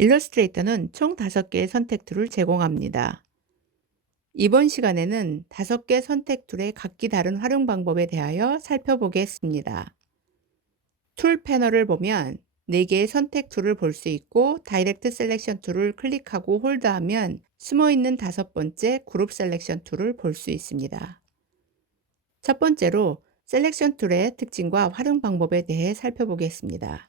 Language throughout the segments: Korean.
일러스트레이터는 총 5개의 선택 툴을 제공합니다. 이번 시간에는 5개 선택 툴의 각기 다른 활용 방법에 대하여 살펴보겠습니다. 툴 패널을 보면 4개의 선택 툴을 볼 수 있고 다이렉트 셀렉션 툴을 클릭하고 홀드하면 숨어있는 5번째 그룹 셀렉션 툴을 볼 수 있습니다. 첫 번째로 셀렉션 툴의 특징과 활용 방법에 대해 살펴보겠습니다.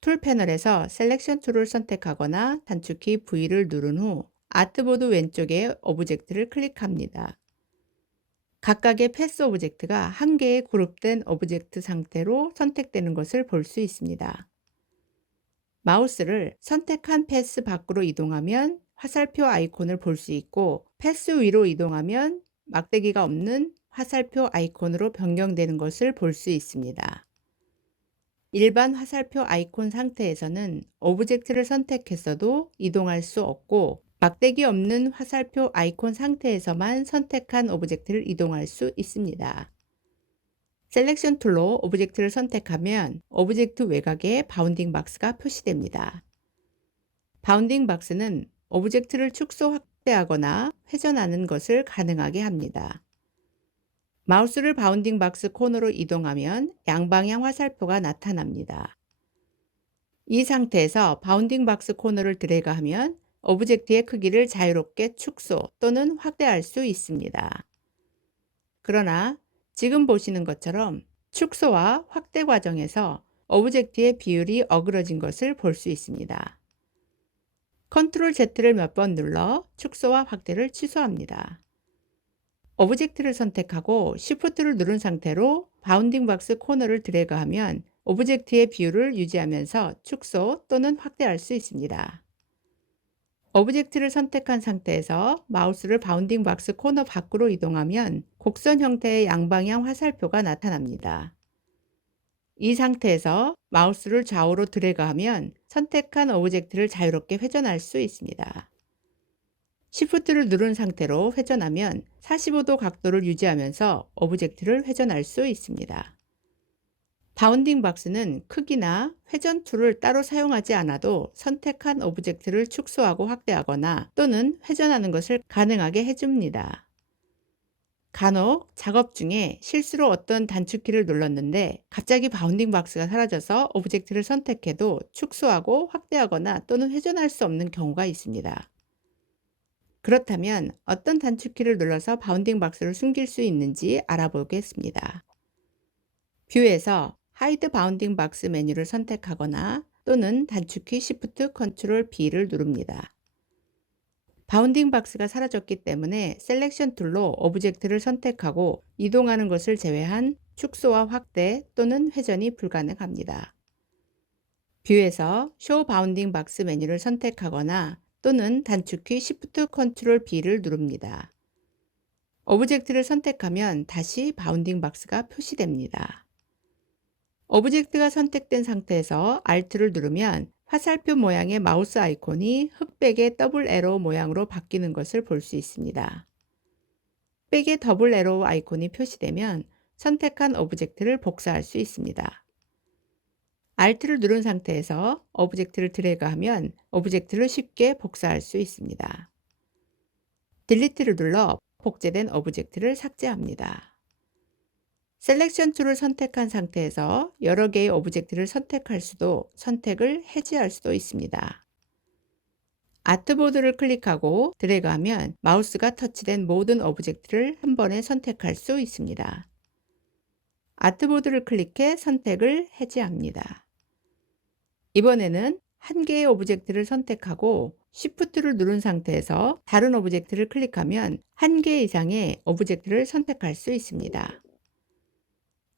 툴 패널에서 셀렉션 툴을 선택하거나 단축키 V를 누른 후 아트보드 왼쪽에 오브젝트를 클릭합니다. 각각의 패스 오브젝트가 한 개의 그룹된 오브젝트 상태로 선택되는 것을 볼 수 있습니다. 마우스를 선택한 패스 밖으로 이동하면 화살표 아이콘을 볼 수 있고, 패스 위로 이동하면 막대기가 없는 화살표 아이콘으로 변경되는 것을 볼 수 있습니다. 일반 화살표 아이콘 상태에서는 오브젝트를 선택했어도 이동할 수 없고, 막대기 없는 화살표 아이콘 상태에서만 선택한 오브젝트를 이동할 수 있습니다. 셀렉션 툴로 오브젝트를 선택하면 오브젝트 외곽에 바운딩 박스가 표시됩니다. 바운딩 박스는 오브젝트를 축소 확대하거나 회전하는 것을 가능하게 합니다. 마우스를 바운딩 박스 코너로 이동하면 양방향 화살표가 나타납니다. 이 상태에서 바운딩 박스 코너를 드래그하면 오브젝트의 크기를 자유롭게 축소 또는 확대할 수 있습니다. 그러나 지금 보시는 것처럼 축소와 확대 과정에서 오브젝트의 비율이 어그러진 것을 볼 수 있습니다. 컨트롤 Z를 몇 번 눌러 축소와 확대를 취소합니다. 오브젝트를 선택하고 Shift를 누른 상태로 바운딩 박스 코너를 드래그하면 오브젝트의 비율을 유지하면서 축소 또는 확대할 수 있습니다. 오브젝트를 선택한 상태에서 마우스를 바운딩 박스 코너 밖으로 이동하면 곡선 형태의 양방향 화살표가 나타납니다. 이 상태에서 마우스를 좌우로 드래그하면 선택한 오브젝트를 자유롭게 회전할 수 있습니다. Shift를 누른 상태로 회전하면 45도 각도를 유지하면서 오브젝트를 회전할 수 있습니다. 바운딩 박스는 크기나 회전 툴을 따로 사용하지 않아도 선택한 오브젝트를 축소하고 확대하거나 또는 회전하는 것을 가능하게 해줍니다. 간혹 작업 중에 실수로 어떤 단축키를 눌렀는데 갑자기 바운딩 박스가 사라져서 오브젝트를 선택해도 축소하고 확대하거나 또는 회전할 수 없는 경우가 있습니다. 그렇다면 어떤 단축키를 눌러서 바운딩 박스를 숨길 수 있는지 알아보겠습니다. 뷰에서 하이드 바운딩 박스 메뉴를 선택하거나 또는 단축키 Shift Ctrl B를 누릅니다. 바운딩 박스가 사라졌기 때문에 셀렉션 툴로 오브젝트를 선택하고 이동하는 것을 제외한 축소와 확대 또는 회전이 불가능합니다. 뷰에서 Show Bounding Box 메뉴를 선택하거나 또는 단축키 Shift Ctrl B를 누릅니다. 오브젝트를 선택하면 다시 바운딩 박스가 표시됩니다. 오브젝트가 선택된 상태에서 Alt를 누르면 화살표 모양의 마우스 아이콘이 흑백의 더블 에로 모양으로 바뀌는 것을 볼 수 있습니다. 흑백의 더블 에로 아이콘이 표시되면 선택한 오브젝트를 복사할 수 있습니다. Alt를 누른 상태에서 오브젝트를 드래그하면 오브젝트를 쉽게 복사할 수 있습니다. 딜리트를 눌러 복제된 오브젝트를 삭제합니다. 셀렉션 툴을 선택한 상태에서 여러 개의 오브젝트를 선택할 수도 선택을 해지할 수도 있습니다. 아트보드를 클릭하고 드래그하면 마우스가 터치된 모든 오브젝트를 한 번에 선택할 수 있습니다. 아트보드를 클릭해 선택을 해지합니다. 이번에는 한 개의 오브젝트를 선택하고 Shift를 누른 상태에서 다른 오브젝트를 클릭하면 한 개 이상의 오브젝트를 선택할 수 있습니다.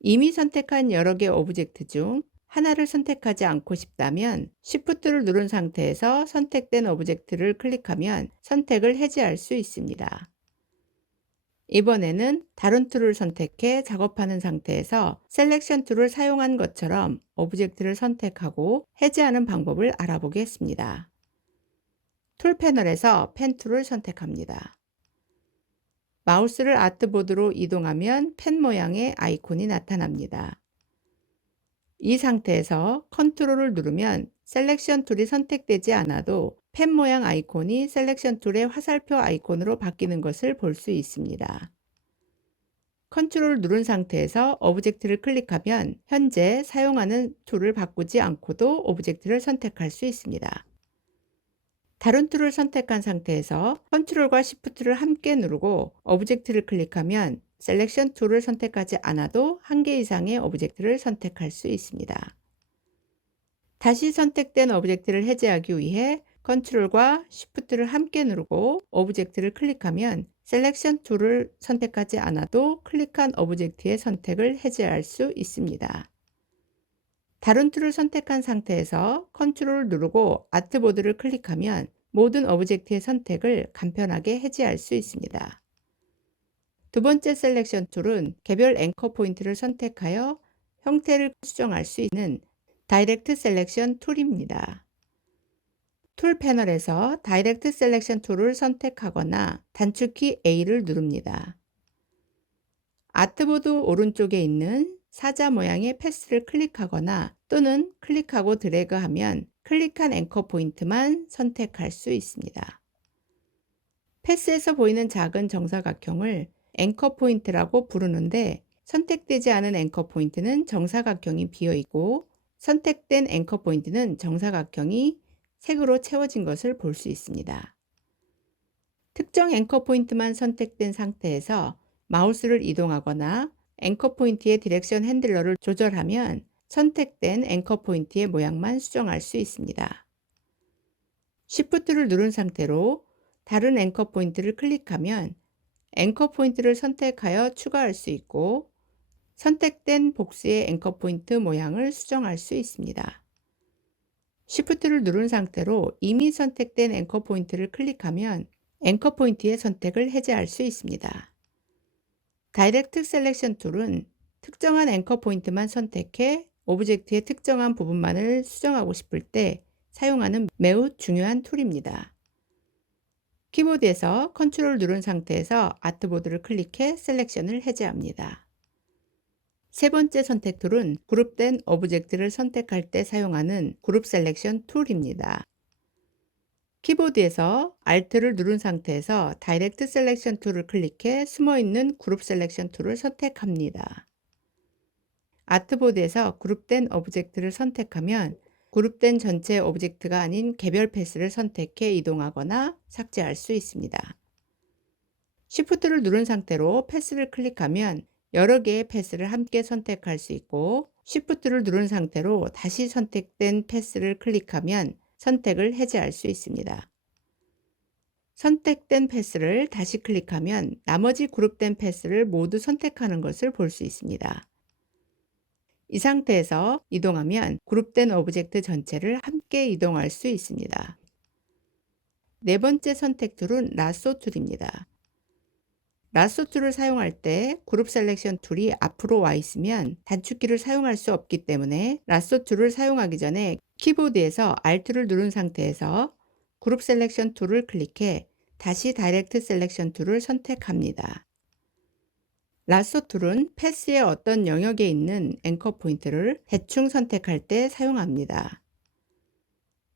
이미 선택한 여러 개의 오브젝트 중 하나를 선택하지 않고 싶다면 Shift를 누른 상태에서 선택된 오브젝트를 클릭하면 선택을 해지할 수 있습니다. 이번에는 다른 툴을 선택해 작업하는 상태에서 셀렉션 툴을 사용한 것처럼 오브젝트를 선택하고 해제하는 방법을 알아보겠습니다. 툴 패널에서 펜 툴을 선택합니다. 마우스를 아트보드로 이동하면 펜 모양의 아이콘이 나타납니다. 이 상태에서 컨트롤을 누르면 셀렉션 툴이 선택되지 않아도 펜 모양 아이콘이 셀렉션 툴의 화살표 아이콘으로 바뀌는 것을 볼 수 있습니다. 컨트롤을 누른 상태에서 오브젝트를 클릭하면 현재 사용하는 툴을 바꾸지 않고도 오브젝트를 선택할 수 있습니다. 다른 툴을 선택한 상태에서 컨트롤과 시프트를 함께 누르고 오브젝트를 클릭하면 셀렉션 툴을 선택하지 않아도 한 개 이상의 오브젝트를 선택할 수 있습니다. 다시 선택된 오브젝트를 해제하기 위해 컨트롤과 시프트를 함께 누르고 오브젝트를 클릭하면 셀렉션 툴을 선택하지 않아도 클릭한 오브젝트의 선택을 해제할 수 있습니다. 다른 툴을 선택한 상태에서 컨트롤을 누르고 아트보드를 클릭하면 모든 오브젝트의 선택을 간편하게 해제할 수 있습니다. 두 번째 셀렉션 툴은 개별 앵커 포인트를 선택하여 형태를 수정할 수 있는 다이렉트 셀렉션 툴입니다. 툴 패널에서 다이렉트 셀렉션 툴을 선택하거나 단축키 A를 누릅니다. 아트보드 오른쪽에 있는 사자 모양의 패스를 클릭하거나 또는 클릭하고 드래그하면 클릭한 앵커 포인트만 선택할 수 있습니다. 패스에서 보이는 작은 정사각형을 앵커 포인트라고 부르는데 선택되지 않은 앵커 포인트는 정사각형이 비어 있고 선택된 앵커 포인트는 정사각형이 색으로 채워진 것을 볼 수 있습니다. 특정 앵커 포인트만 선택된 상태에서 마우스를 이동하거나 앵커 포인트의 디렉션 핸들러를 조절하면 선택된 앵커 포인트의 모양만 수정할 수 있습니다. Shift를 누른 상태로 다른 앵커 포인트를 클릭하면 앵커 포인트를 선택하여 추가할 수 있고 선택된 복수의 앵커 포인트 모양을 수정할 수 있습니다. Shift를 누른 상태로 이미 선택된 앵커 포인트를 클릭하면 앵커 포인트의 선택을 해제할 수 있습니다. 다이렉트 셀렉션 툴은 특정한 앵커 포인트만 선택해 오브젝트의 특정한 부분만을 수정하고 싶을 때 사용하는 매우 중요한 툴입니다. 키보드에서 컨트롤을 누른 상태에서 아트보드를 클릭해 셀렉션을 해제합니다. 세 번째 선택 툴은 그룹된 오브젝트를 선택할 때 사용하는 그룹 셀렉션 툴입니다. 키보드에서 Alt를 누른 상태에서 다이렉트 셀렉션 툴을 클릭해 숨어있는 그룹 셀렉션 툴을 선택합니다. 아트보드에서 그룹된 오브젝트를 선택하면 그룹된 전체 오브젝트가 아닌 개별 패스를 선택해 이동하거나 삭제할 수 있습니다. Shift를 누른 상태로 패스를 클릭하면 여러 개의 패스를 함께 선택할 수 있고 Shift를 누른 상태로 다시 선택된 패스를 클릭하면 선택을 해제할 수 있습니다. 선택된 패스를 다시 클릭하면 나머지 그룹된 패스를 모두 선택하는 것을 볼 수 있습니다. 이 상태에서 이동하면 그룹된 오브젝트 전체를 함께 이동할 수 있습니다. 네 번째 선택 툴은 라쏘 툴입니다. 라쏘 툴을 사용할 때 그룹 셀렉션 툴이 앞으로 와 있으면 단축키를 사용할 수 없기 때문에 라쏘 툴을 사용하기 전에 키보드에서 Alt를 누른 상태에서 그룹 셀렉션 툴을 클릭해 다시 다이렉트 셀렉션 툴을 선택합니다. 라쏘 툴은 패스의 어떤 영역에 있는 앵커 포인트를 대충 선택할 때 사용합니다.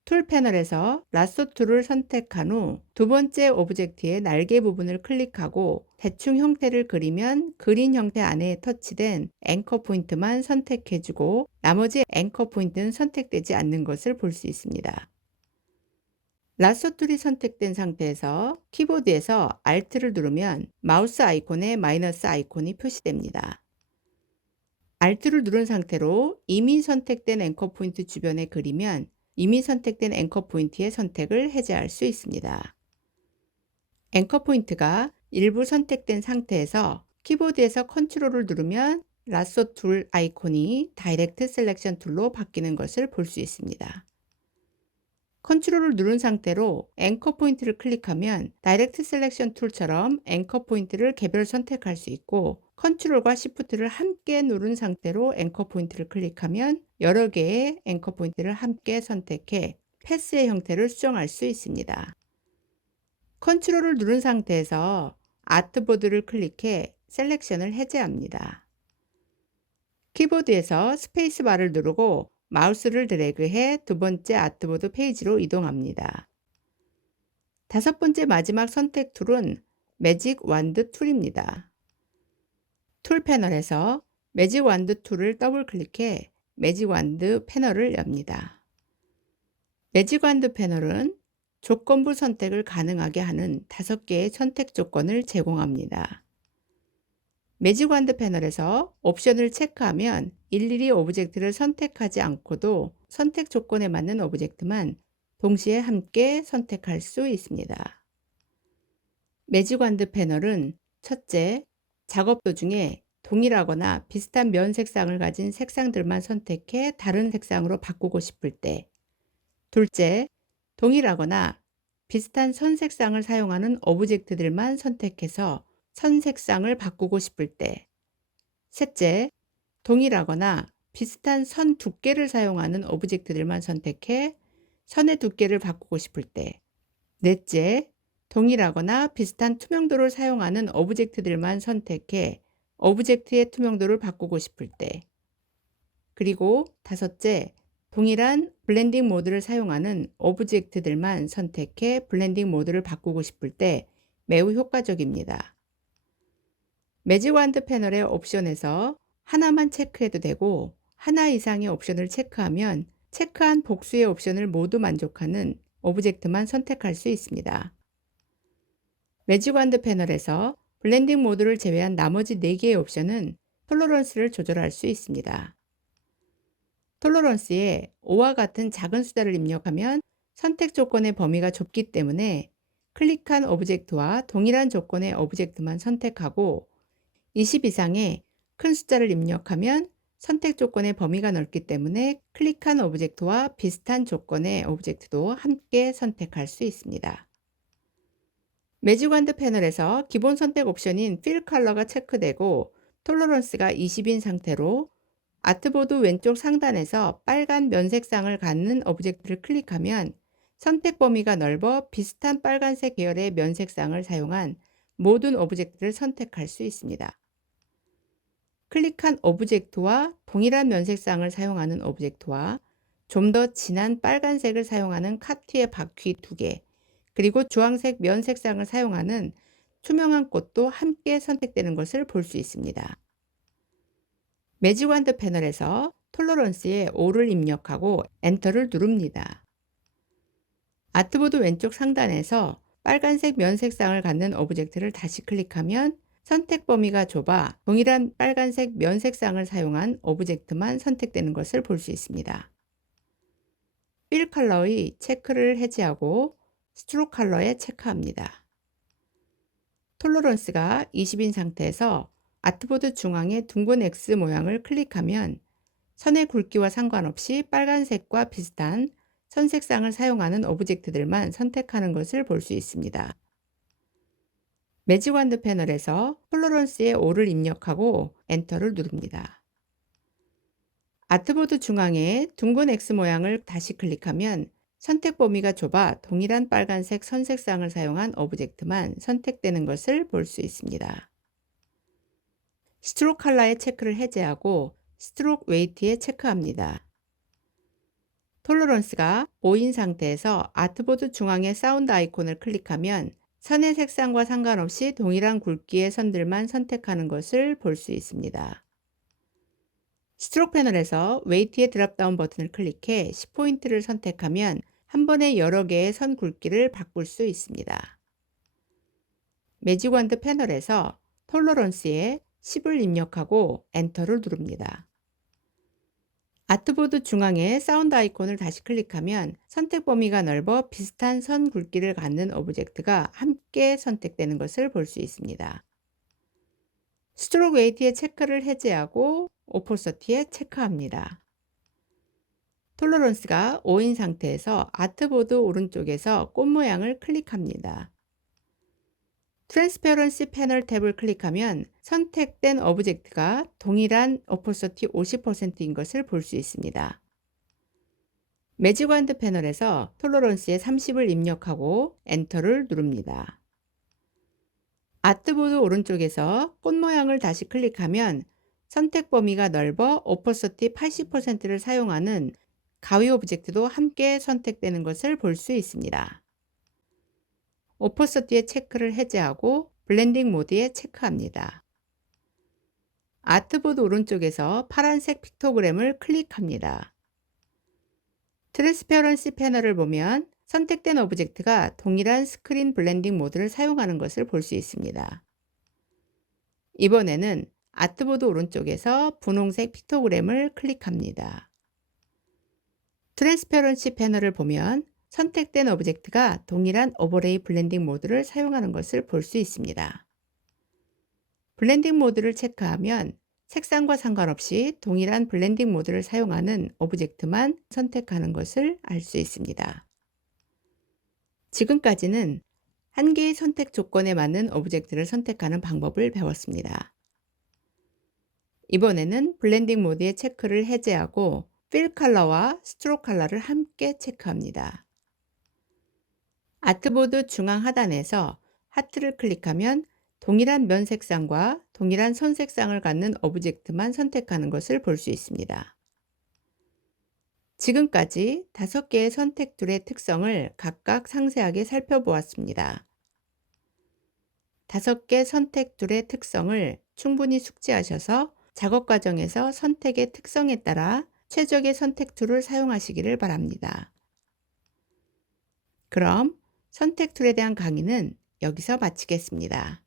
툴 패널에서 라쏘 툴을 선택한 후 두 번째 오브젝트의 날개 부분을 클릭하고 대충 형태를 그리면 그린 형태 안에 터치된 앵커 포인트만 선택해주고 나머지 앵커 포인트는 선택되지 않는 것을 볼 수 있습니다. 라쏘 툴이 선택된 상태에서 키보드에서 Alt를 누르면 마우스 아이콘에 마이너스 아이콘이 표시됩니다. Alt를 누른 상태로 이미 선택된 앵커 포인트 주변에 그리면 이미 선택된 앵커 포인트의 선택을 해제할 수 있습니다. 앵커 포인트가 일부 선택된 상태에서 키보드에서 컨트롤을 누르면 라쏘 툴 아이콘이 다이렉트 셀렉션 툴로 바뀌는 것을 볼 수 있습니다. 컨트롤을 누른 상태로 앵커 포인트를 클릭하면 다이렉트 셀렉션 툴처럼 앵커 포인트를 개별 선택할 수 있고 컨트롤과 시프트를 함께 누른 상태로 앵커 포인트를 클릭하면 여러 개의 앵커 포인트를 함께 선택해 패스의 형태를 수정할 수 있습니다. 컨트롤을 누른 상태에서 아트보드를 클릭해 셀렉션을 해제합니다. 키보드에서 스페이스바를 누르고 마우스를 드래그해 두 번째 아트보드 페이지로 이동합니다. 다섯 번째 마지막 선택 툴은 매직 완드 툴입니다. 툴 패널에서 매직 완드 툴을 더블 클릭해 매직 완드 패널을 엽니다. 매직 완드 패널은 조건부 선택을 가능하게 하는 5개의 선택 조건을 제공합니다. 매직 완드 패널에서 옵션을 체크하면 일일이 오브젝트를 선택하지 않고도 선택 조건에 맞는 오브젝트만 동시에 함께 선택할 수 있습니다. 매직 완드 패널은 첫째, 작업 도중에 동일하거나 비슷한 면 색상을 가진 색상들만 선택해 다른 색상으로 바꾸고 싶을 때, 둘째, 동일하거나 비슷한 선 색상을 사용하는 오브젝트들만 선택해서 선 색상을 바꾸고 싶을 때, 셋째, 동일하거나 비슷한 선 두께를 사용하는 오브젝트들만 선택해 선의 두께를 바꾸고 싶을 때, 넷째, 동일하거나 비슷한 투명도를 사용하는 오브젝트들만 선택해 오브젝트의 투명도를 바꾸고 싶을 때, 그리고 다섯째, 동일한 블렌딩 모드를 사용하는 오브젝트들만 선택해 블렌딩 모드를 바꾸고 싶을 때 매우 효과적입니다. 매직 완드 패널의 옵션에서 하나만 체크해도 되고 하나 이상의 옵션을 체크하면 체크한 복수의 옵션을 모두 만족하는 오브젝트만 선택할 수 있습니다. 매직 완드 패널에서 블렌딩 모드를 제외한 나머지 4개의 옵션은 톨러런스를 조절할 수 있습니다. 톨러런스에 5와 같은 작은 숫자를 입력하면 선택 조건의 범위가 좁기 때문에 클릭한 오브젝트와 동일한 조건의 오브젝트만 선택하고 20 이상의 큰 숫자를 입력하면 선택 조건의 범위가 넓기 때문에 클릭한 오브젝트와 비슷한 조건의 오브젝트도 함께 선택할 수 있습니다. 매직 완드 패널에서 기본 선택 옵션인 필 컬러가 체크되고 톨러런스가 20인 상태로 아트보드 왼쪽 상단에서 빨간 면 색상을 갖는 오브젝트를 클릭하면 선택 범위가 넓어 비슷한 빨간색 계열의 면 색상을 사용한 모든 오브젝트를 선택할 수 있습니다. 클릭한 오브젝트와 동일한 면 색상을 사용하는 오브젝트와 좀 더 진한 빨간색을 사용하는 카트의 바퀴 2개, 그리고 주황색 면 색상을 사용하는 투명한 꽃도 함께 선택되는 것을 볼 수 있습니다. 매직 완드 패널에서 톨러런스에 5를 입력하고 엔터를 누릅니다. 아트보드 왼쪽 상단에서 빨간색 면 색상을 갖는 오브젝트를 다시 클릭하면 선택 범위가 좁아 동일한 빨간색 면 색상을 사용한 오브젝트만 선택되는 것을 볼 수 있습니다. 필 컬러의 체크를 해제하고 스트로크 컬러에 체크합니다. 톨러런스가 20인 상태에서 아트보드 중앙의 둥근 X 모양을 클릭하면 선의 굵기와 상관없이 빨간색과 비슷한 선 색상을 사용하는 오브젝트들만 선택하는 것을 볼 수 있습니다. 매직 완드 패널에서 톨러런스에 5를 입력하고 엔터를 누릅니다. 아트보드 중앙에 둥근 X 모양을 다시 클릭하면 선택 범위가 좁아 동일한 빨간색 선 색상을 사용한 오브젝트만 선택되는 것을 볼 수 있습니다. 스트로크 컬러의 체크를 해제하고 스트로크 웨이트에 체크합니다. 톨러런스가 5인 상태에서 아트보드 중앙의 사운드 아이콘을 클릭하면 선의 색상과 상관없이 동일한 굵기의 선들만 선택하는 것을 볼 수 있습니다. 스트로크 패널에서 웨이트의 드랍다운 버튼을 클릭해 10포인트를 선택하면 한 번에 여러 개의 선 굵기를 바꿀 수 있습니다. 매직 완드 패널에서 톨러런스에 10을 입력하고 엔터를 누릅니다. 아트보드 중앙에 사운드 아이콘을 다시 클릭하면 선택 범위가 넓어 비슷한 선 굵기를 갖는 오브젝트가 함께 선택되는 것을 볼 수 있습니다. 스트로크 웨이트의 체크를 해제하고 오포서티에 체크합니다. 톨러런스가 5인 상태에서 아트보드 오른쪽에서 꽃 모양을 클릭합니다. 트랜스페런시 패널 탭을 클릭하면 선택된 오브젝트가 동일한 오포서티 50%인 것을 볼 수 있습니다. 매직 완드 패널에서 톨러런스에 30을 입력하고 엔터를 누릅니다. 아트보드 오른쪽에서 꽃 모양을 다시 클릭하면 선택 범위가 넓어 오포서티 80%를 사용하는 가위 오브젝트도 함께 선택되는 것을 볼 수 있습니다. 오퍼서티의 체크를 해제하고 블렌딩 모드에 체크합니다. 아트보드 오른쪽에서 파란색 픽토그램을 클릭합니다. 트랜스페어런시 패널을 보면 선택된 오브젝트가 동일한 스크린 블렌딩 모드를 사용하는 것을 볼 수 있습니다. 이번에는 아트보드 오른쪽에서 분홍색 픽토그램을 클릭합니다. 트랜스페어런시 패널을 보면 선택된 오브젝트가 동일한 오버레이 블렌딩 모드를 사용하는 것을 볼 수 있습니다. 블렌딩 모드를 체크하면 색상과 상관없이 동일한 블렌딩 모드를 사용하는 오브젝트만 선택하는 것을 알 수 있습니다. 지금까지는 한 개의 선택 조건에 맞는 오브젝트를 선택하는 방법을 배웠습니다. 이번에는 블렌딩 모드의 체크를 해제하고 필 컬러와 스트로크 컬러를 함께 체크합니다. 아트보드 중앙 하단에서 하트를 클릭하면 동일한 면 색상과 동일한 선 색상을 갖는 오브젝트만 선택하는 것을 볼 수 있습니다. 지금까지 5개의 선택 툴의 특성을 각각 상세하게 살펴보았습니다. 5개 선택 툴의 특성을 충분히 숙지하셔서 작업 과정에서 선택의 특성에 따라 최적의 선택 툴을 사용하시기를 바랍니다. 그럼 선택 툴에 대한 강의는 여기서 마치겠습니다.